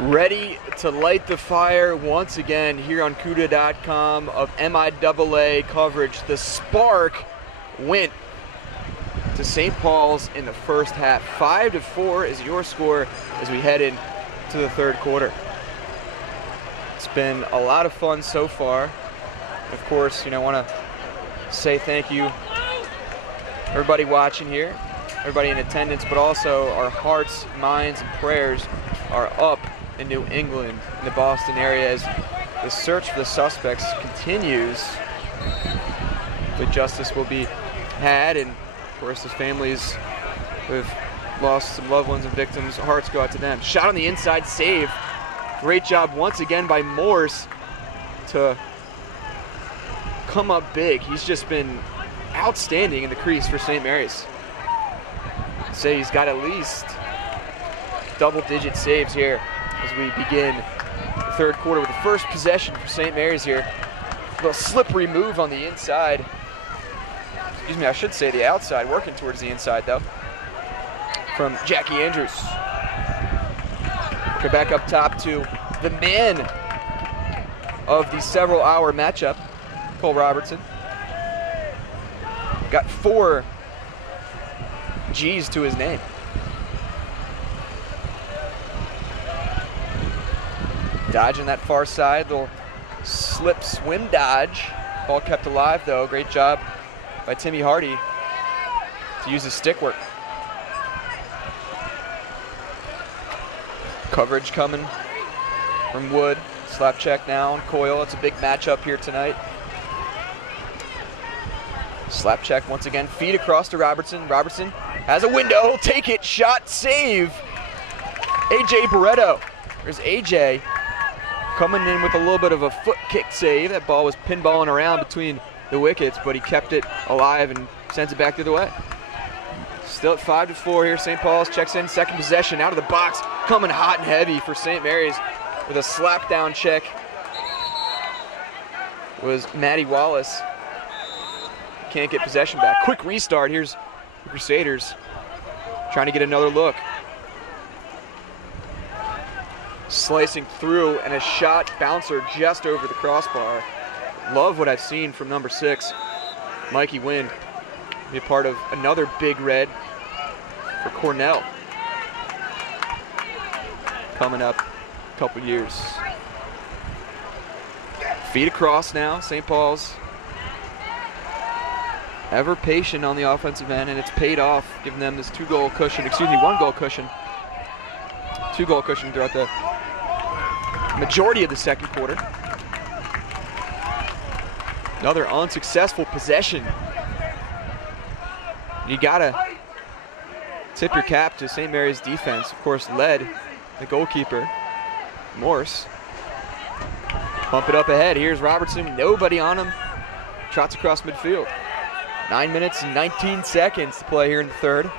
Ready to light the fire once again here on CUDA.com of MIAA coverage. The spark went to St. Paul's in the first half. 5-4 is your score as we head into the third quarter. It's been a lot of fun so far. Of course, I want to say thank you everybody watching here, everybody in attendance, but also our hearts, minds, and prayers are up in New England, in the Boston area, as the search for the suspects continues. The justice will be had, and of course the families who have lost some loved ones and victims, hearts go out to them. Shot on the inside, save. Great job once again by Morse to come up big. He's just been outstanding in the crease for St. Mary's. I'd say he's got at least double-digit saves here as we begin the third quarter with the first possession for St. Mary's here. A little slippery move on the inside. Excuse me, I should say the outside, working towards the inside though, from Jackie Andrews. Go back up top to the man of the several-hour matchup, Cole Robertson. Got 4 G's to his name. Dodging that far side, little slip swim dodge. Ball kept alive though. Great job by Timmy Hardy to use his stick work. Coverage coming from Wood. Slap check now on Coyle. It's a big matchup here tonight. Slap check once again. Feed across to Robertson. Robertson has a window. Take it. Shot. Save. AJ Barreto. There's AJ coming in with a little bit of a foot kick save. That ball was pinballing around between the wickets, but he kept it alive and sends it back the other way. Still at 5-4 here. St. Paul's checks in. Second possession out of the box. Coming hot and heavy for St. Mary's with a slap down check. It was Matty Wallace. Can't get possession back. Quick restart. Here's the Crusaders trying to get another look. Slicing through, and a shot bouncer just over the crossbar. Love what I've seen from number 6, Mikey Wynn. Be a part of another big red for Cornell coming up a couple years. Feed across now, St. Paul's. Ever patient on the offensive end, and it's paid off, giving them this 1-goal cushion throughout the majority of the second quarter. Another unsuccessful possession. You gotta tip your cap to St. Mary's defense. Of course, led the goalkeeper, Morse. Pump it up ahead. Here's Robertson. Nobody on him. Trots across midfield. 9 minutes and 19 seconds to play here in the third.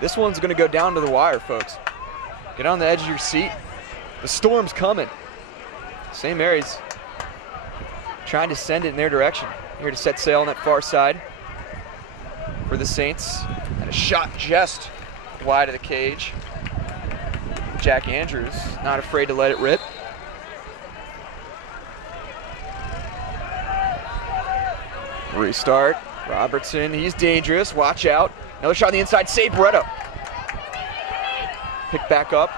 This one's gonna go down to the wire, folks. Get on the edge of your seat. The storm's coming. St. Mary's trying to send it in their direction. Here to set sail on that far side for the Saints. And a shot just wide of the cage. Jack Andrews not afraid to let it rip. Restart. Robertson, he's dangerous. Watch out. Another shot on the inside. Save Barreto. Pick back up.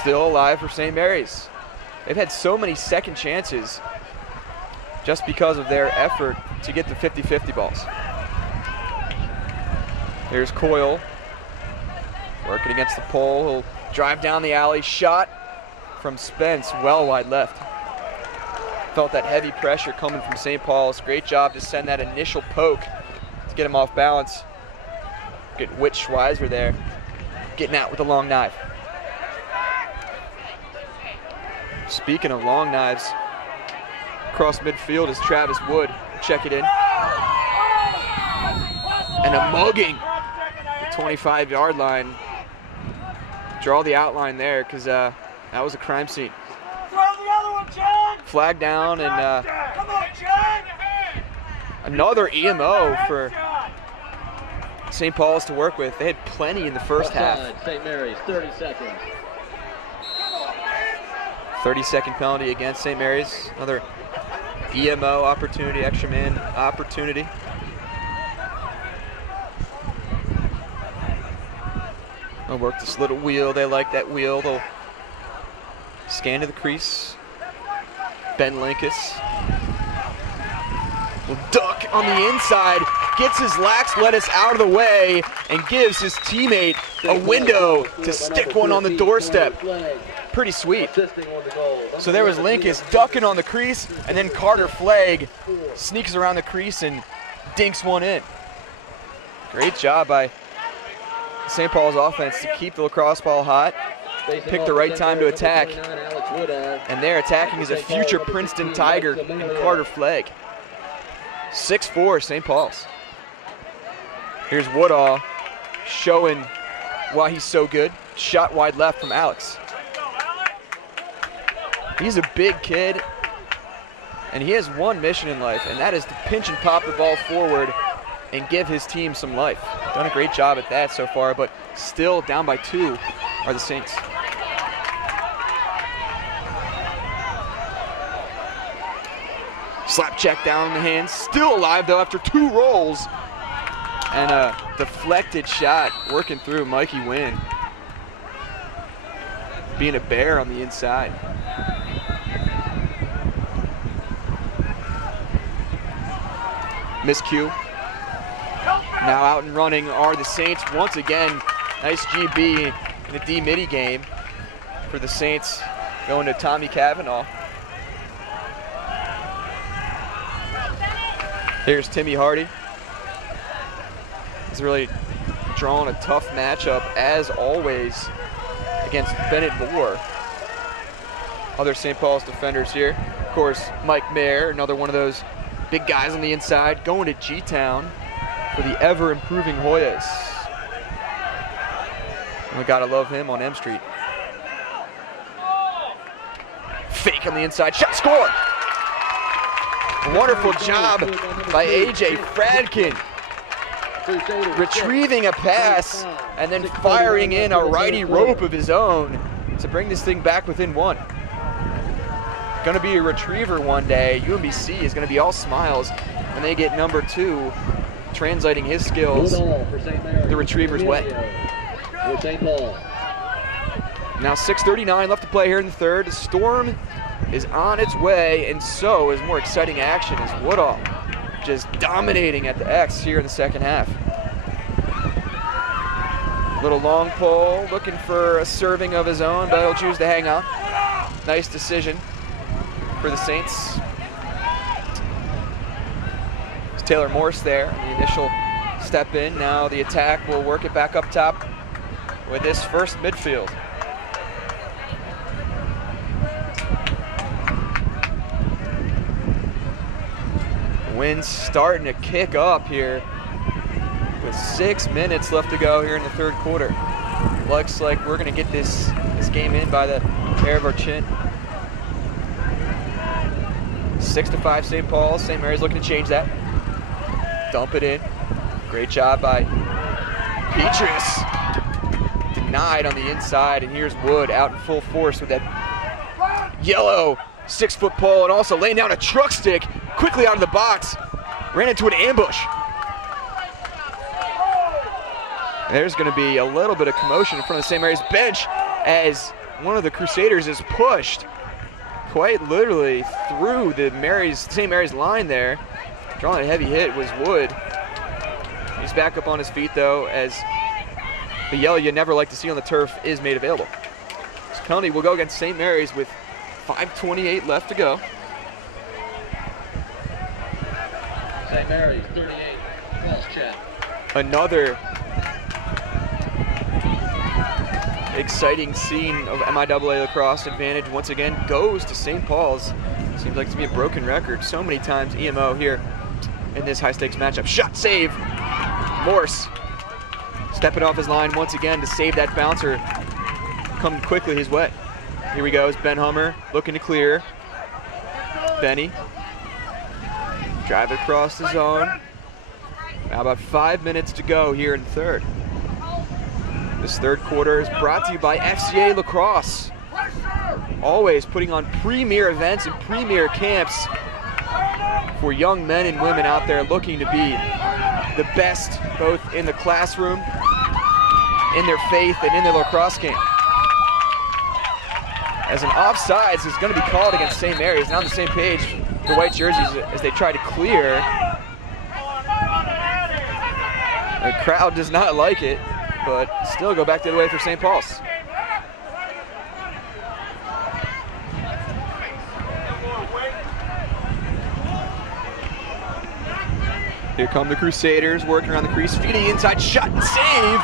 Still alive for St. Mary's. They've had so many second chances just because of their effort to get the 50-50 balls. Here's Coyle working against the pole. He'll drive down the alley. Shot from Spence, well wide left. Felt that heavy pressure coming from St. Paul's. Great job to send that initial poke to get him off balance. Get Whit Schweizer there, getting out with a long knife. Speaking of long knives, across midfield is Travis Wood. Check it in. And a mugging the 25-yard line. Draw the outline there because that was a crime scene. Flag down, and another EMO for St. Paul's to work with. They had plenty in the first half. St. Mary's, 30 seconds. 30-second penalty against St. Mary's. Another EMO opportunity, extra man opportunity. They'll work this little wheel. They like that wheel. They'll scan to the crease. Ben Linkus will duck on the inside, gets his lax lettuce out of the way, and gives his teammate a window to stick one on the doorstep. Pretty sweet. So there was Linkus ducking on the crease, and then Carter Flagg sneaks around the crease and dinks one in. Great job by St. Paul's offense to keep the lacrosse ball hot, pick the right time to attack, and there attacking is a future Princeton Tiger in Carter Flagg. 6-4 St. Paul's. Here's Woodall showing why he's so good. Shot wide left from Alex. He's a big kid, and he has one mission in life, and that is to pinch and pop the ball forward and give his team some life. Done a great job at that so far, but still down by 2 are the Saints. Slap check down in the hands, still alive though after 2 rolls. And a deflected shot working through Mikey Wynn. Being a bear on the inside. Miscue. Now out and running are the Saints once again. Nice GB in the D-Midi game for the Saints, going to Tommy Cavanaugh. Here's Timmy Hardy. He's really drawn a tough matchup, as always, against Bennett Moore. Other St. Paul's defenders here. Of course, Mike Mayer, another one of those big guys on the inside, going to G-Town for the ever-improving Hoyas. And we gotta love him on M Street. Fake on the inside, shot, score! Wonderful job by AJ Fradkin, retrieving a pass and then firing in a righty rope of his own to bring this thing back within 1. Gonna be a retriever one day. UMBC is gonna be all smiles when they get number 2, translating his skills the retriever's way. Now 6:39 left to play here in the third. The Storm is on its way, and so is more exciting action as Woodall just dominating at the X here in the second half. Little long pole, looking for a serving of his own, but he'll choose to hang on. Nice decision for the Saints. It's Taylor Morse there, the initial step in. Now the attack will work it back up top with this first midfield. Wind's starting to kick up here with 6 minutes left to go here in the third quarter. Looks like we're gonna get this game in by the hair of our chin. 6-5 St. Paul's. St. Mary's looking to change that. Dump it in. Great job by Petrus. Denied on the inside, and here's Wood out in full force with that yellow 6-foot pole, and also laying down a truck stick quickly out of the box. Ran into an ambush. There's going to be a little bit of commotion in front of the St. Mary's bench as one of the Crusaders is pushed quite literally through the St. Mary's line there. Drawing a heavy hit was Wood. He's back up on his feet though, as the yellow you never like to see on the turf is made available. This penalty will go against St. Mary's with 5:28 left to go. St. Mary's 38, false check. Another exciting scene of MIAA lacrosse advantage once again goes to St. Paul's. Seems like to be a broken record so many times EMO here in this high stakes matchup. Shot save. Morse stepping off his line once again to save that bouncer. Come quickly his way. Here we go, is Ben Hummer looking to clear. Benny. Drive across the zone. Now about 5 minutes to go here in the third. This third quarter is brought to you by FCA Lacrosse. always putting on premier events and premier camps for young men and women out there looking to be the best, both in the classroom, in their faith, and in their lacrosse game. As an offsides is going to be called against St. Mary's. Now on the same page, the white jerseys as they try to clear. The crowd does not like it, but still go back the other way for St. Paul's. Here come the Crusaders working around the crease, feeding inside, shot and save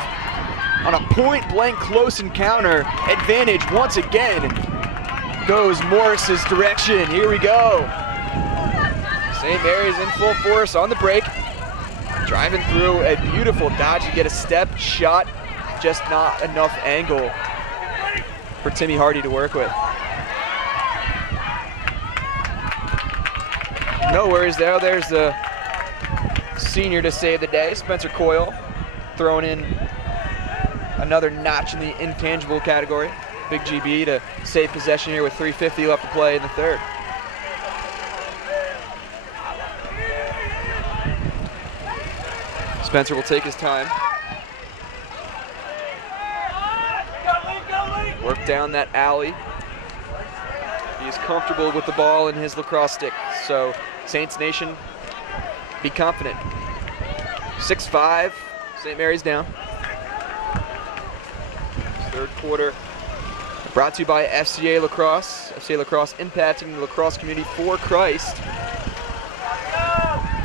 on a point-blank close encounter. Advantage once again goes Morris's direction. Here we go. St. Mary's in full force on the break. Driving through a beautiful dodge to get a step shot, just not enough angle for Timmy Hardy to work with. No worries there. There's the senior to save the day, Spencer Coyle, throwing in another notch in the intangible category. Big GB to save possession here with 3:50 left to play in the third. Spencer will take his time. Work down that alley. He is comfortable with the ball in his lacrosse stick, so Saints Nation, be confident. 6-5, St. Mary's down. Third quarter brought to you by FCA Lacrosse. FCA Lacrosse impacting the lacrosse community for Christ.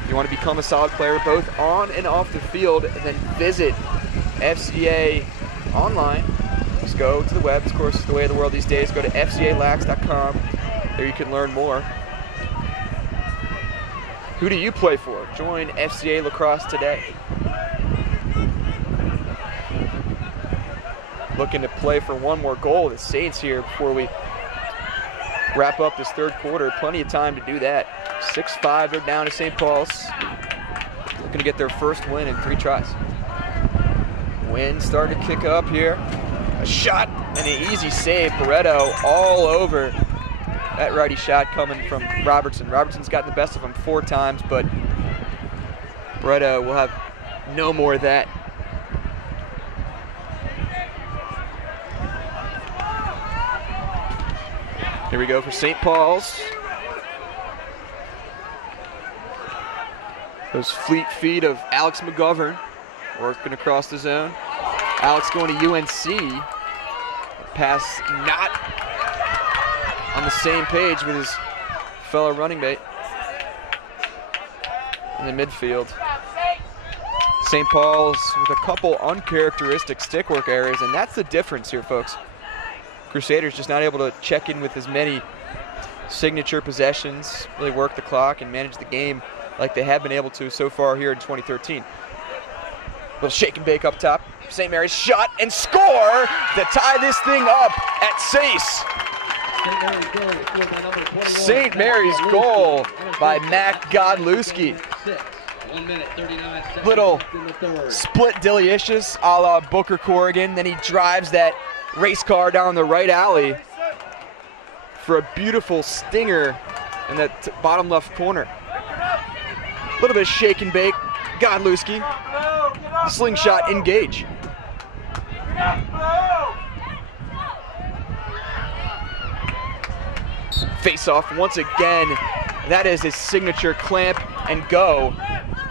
If you want to become a solid player both on and off the field, and then visit FCA online, just go to the web. Of course, it's the way of the world these days. Go to fcalax.com. There you can learn more. Who do you play for? Join FCA Lacrosse today. Looking to play for one more goal. The Saints here before we wrap up this third quarter. Plenty of time to do that. 6-5, they're down to St. Paul's. Looking to get their first win in 3 tries. Wind starting to kick up here. A shot and an easy save. Barreto all over that righty shot coming from Robertson. Robertson's gotten the best of him 4 times, but Barreto will have no more of that. Here we go for St. Paul's. Those fleet feet of Alex McGovern working across the zone. Alex going to UNC. Pass not on the same page with his fellow running mate in the midfield. St. Paul's with a couple uncharacteristic stick work areas, and that's the difference here, folks. Crusaders just not able to check in with as many signature possessions, really work the clock and manage the game like they have been able to so far here in 2013. Little shake and bake up top. St. Mary's shot and score to tie this thing up at Sace. St. Mary's goal by Mac Godlewski. Little split delicious a la Booker Corrigan. Then he drives that race car down the right alley for a beautiful stinger in that bottom left corner. A little bit of shake and bake. Godlewski. Slingshot engage. Face off once again. That is his signature clamp and go.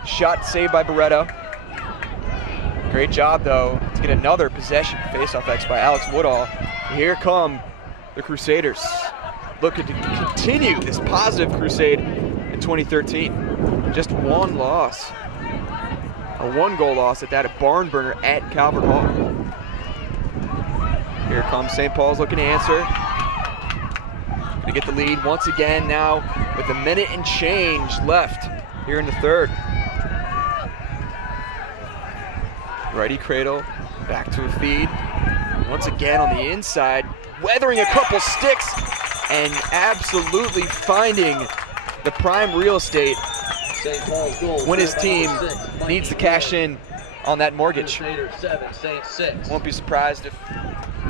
Shot saved by Barreto. Great job though to get another possession face off X by Alex Woodall. Here come the Crusaders, looking to continue this positive crusade in 2013. Just one loss. A 1-goal loss at that, a barn burner at Calvert Hall. Here comes St. Paul's looking to answer. Gonna get the lead once again now with a minute and change left here in the third. Righty cradle, back to a feed. Once again on the inside, weathering a couple sticks and absolutely finding the prime real estate when his team needs to cash in on that mortgage. Won't be surprised if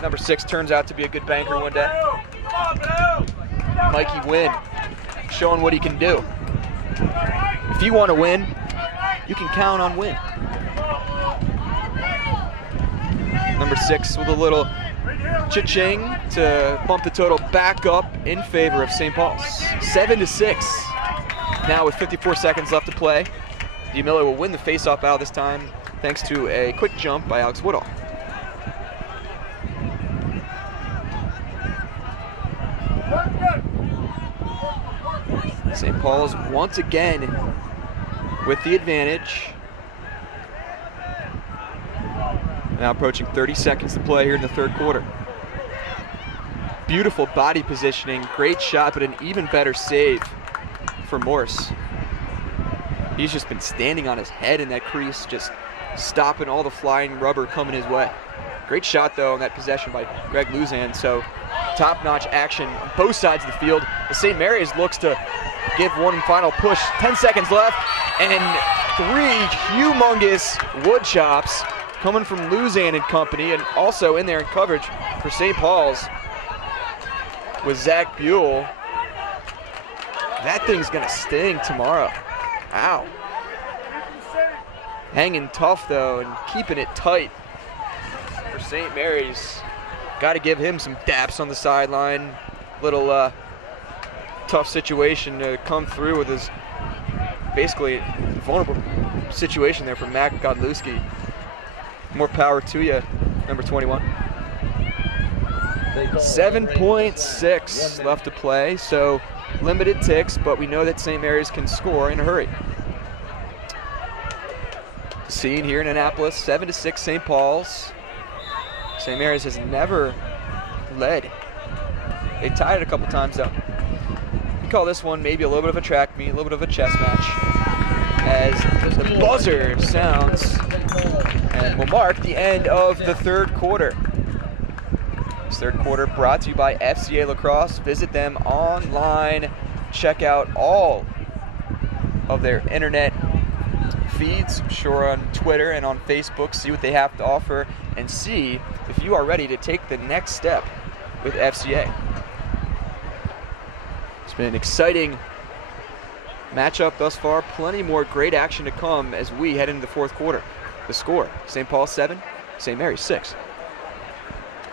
number 6 turns out to be a good banker one day. Mikey Wynn showing what he can do. If you want to win, you can count on Wynn. Number 6 with a little cha-ching to bump the total back up in favor of St. Paul's. 7-6. Now with 54 seconds left to play, D'Amelio will win the face-off out this time thanks to a quick jump by Alex Woodall. St. Paul's once again with the advantage. Now approaching 30 seconds to play here in the third quarter. Beautiful body positioning, great shot, but an even better save for Morse. He's just been standing on his head in that crease, just stopping all the flying rubber coming his way. Great shot though on that possession by Greg Luzan, so top-notch action on both sides of the field. The St. Mary's looks to give one final push. 10 seconds left, and 3 humongous wood chops coming from Luzan and company, and also in there in coverage for St. Paul's with Zach Buell. That thing's gonna sting tomorrow. Ow. Hanging tough though and keeping it tight for St. Mary's. Got to give him some daps on the sideline. Little tough situation to come through with his basically vulnerable situation there for Mac Godlewski. More power to you, number 21. 7.6 left to play, so limited ticks, but we know that St. Mary's can score in a hurry. Scene here in Annapolis, 7-6 St. Paul's. St. Mary's has never led. They tied it a couple times though. We call this one maybe a little bit of a track meet, a little bit of a chess match, as the buzzer sounds and will mark the end of the third quarter. This third quarter brought to you by FCA Lacrosse. Visit them online. Check out all of their internet feeds, sure, on Twitter and on Facebook. See what they have to offer and see if you are ready to take the next step with FCA. It's been an exciting matchup thus far. Plenty more great action to come as we head into the fourth quarter. The score, St. Paul 7, St. Mary's 6.